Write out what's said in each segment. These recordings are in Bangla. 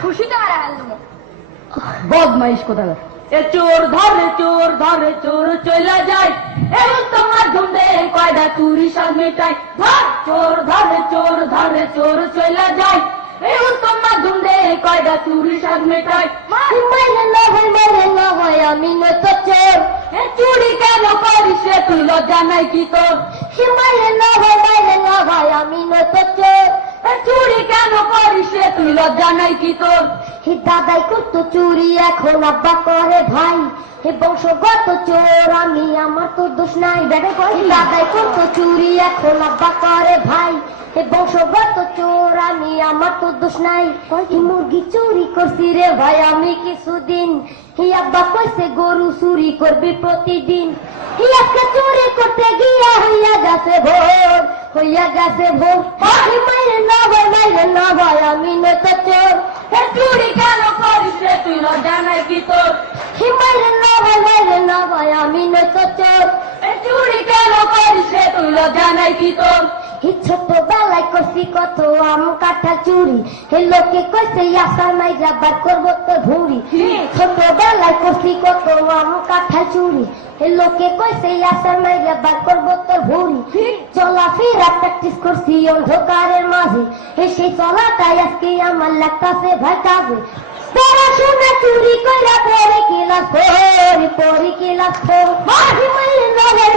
খুশিতে মারা গেল বদমাইশ কোথায় এ চোর ধরে চোর চলে যায় এবং তোমার ধুমে কয়টা চুরি সব মেটাই ধর চোর ধরে চোর চলে যায় এবং তোমার ধুমে কয়টা চুরি সব মেটাই মাইরে না হয় আমি নয়তো চোর এ চুরি কেন করিস রে তুই লজ্জা নাই কি তোর মাইরে না হয় আমি নয়তো চোর এ চুরি কেন করিস রে তুই লজ্জা নাই কি তোর হে দাদাই করতো চুরি এখন আব্বা করে ভাই হে বংশগত চোর আমি আমার তো দোষ নাই দাদাই করতো চুরি এখন আব্বা করে ভাই হে বংশগত চোর আমি আমার তো দোষ নাই মুরগি চুরি করছি রে ভাই আমি কিছুদিন হে আব্বা কইছে গরু চুরি করবি প্রতিদিন হে আজকে চুরি করতে গিয়া হইয়া গেছে ভোর মাইরে না ভাই আমি নয়তো চোর এ চুরি কেন করিস রে তুই লজ্জা নাই কি তোর মাইরে না ভাই আমি নয়তো চোর এ চুরি কেন করিস রে তুই লজ্জা নাই কি তোর ছোটবেলায় করছি কত আম কাঠা চুরি হে লোকে কইছে আশা নাই যাবার করবো তো ভুঁড়ি ছোটবেলায় করছি কত আম কাঠা চুরি হে লোকে কইছে আশা নাই যাবার করবো তো ভুঁড়ি চলাফেরা প্র্যাকটিস করছি অন্ধকারের মাঝে হে সেই চলাটাই আজকে আমার লাগতাছে ভাই কাজে পড়াশোনা চুরি কইরা পরে কিলাস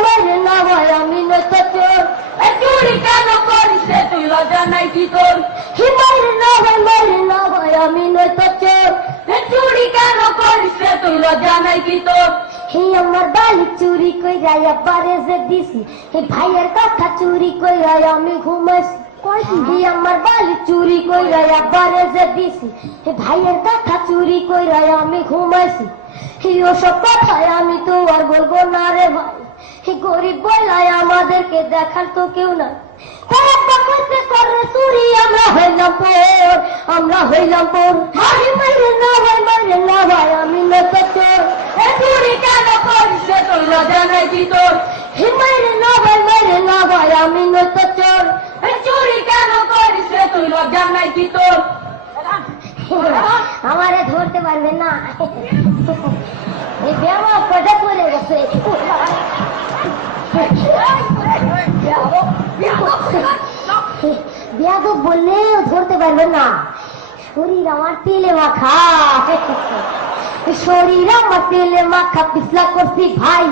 মাইরে না ভাই আমি নয়তো চোর এ চুরি কেন করিস রে তুই লজ্জা নাই কি তোর মাইরে না ভাই আমি নয়তো চোর এ চুরি কেন করিস রে তুই লজ্জা নাই কি তোর হে আমার বালি চুরি কইরা আব্বারে যে দিছি হে ভাইয়ের কথা চুরি কইরা আমি ঘুমাইছি হে আমার বালি চুরি কইরা আব্বারে যে দিছি হে ভাইয়ের কথা চুরি কইরা আমি ঘুমাইছি হে ওসব কথায় আমি তো আর বলবো না রে ভাই হে গরিব বলাই আমাদেরকে দেখার তো কেউ না তারা কইতে করে চুরি আমরা হইলাম পর মাইরে না ভাই আমি নয়তো চোর এ চুরি কেন করিস রে তুই লজ্জা নাই কি তোর মাইরে না ভাই আমি নয়তো চোর এ চুরি কেন করিস রে তুই লজ্জা নাই কি তোর আমারে ধরতে পারবে না এই ব্যামা কটা পড়ে গেছে বিয়াদব বললেও ধরতে পারবে না শরীর আমার তেলে মাখা পিছলা করছি ভাই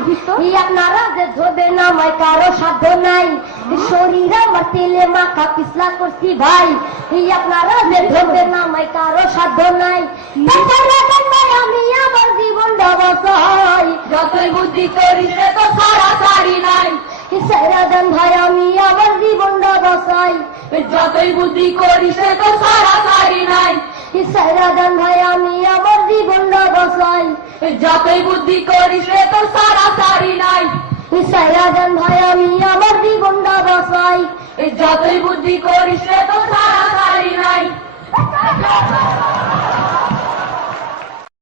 আপনারা যে ধরবে না আমায় কারো সাধ্য নাই শরীর আমার তেলে মাখা পিছলা করছি ভাই আপনারা যে ধরবে না আমায় কারো সাধ্য নাই আমি আমার জীবন ব্যবসায় যতই বুদ্ধি করিস রে তো সারা সারি নাই সারাদান ভাই আমি আমার জীবন ব্যবসায় যতই বুদ্ধি করিস রে তো সারা সারি নাই সারাদান ভাই আমি আমার জীবন ব্যবসায় যতই বুদ্ধি করিস রে তো সারা সারি নাই সারাদান ভাই আমি আমার জীবন ব্যবসায় যতই বুদ্ধি করিস রে তো সারা সারি নাই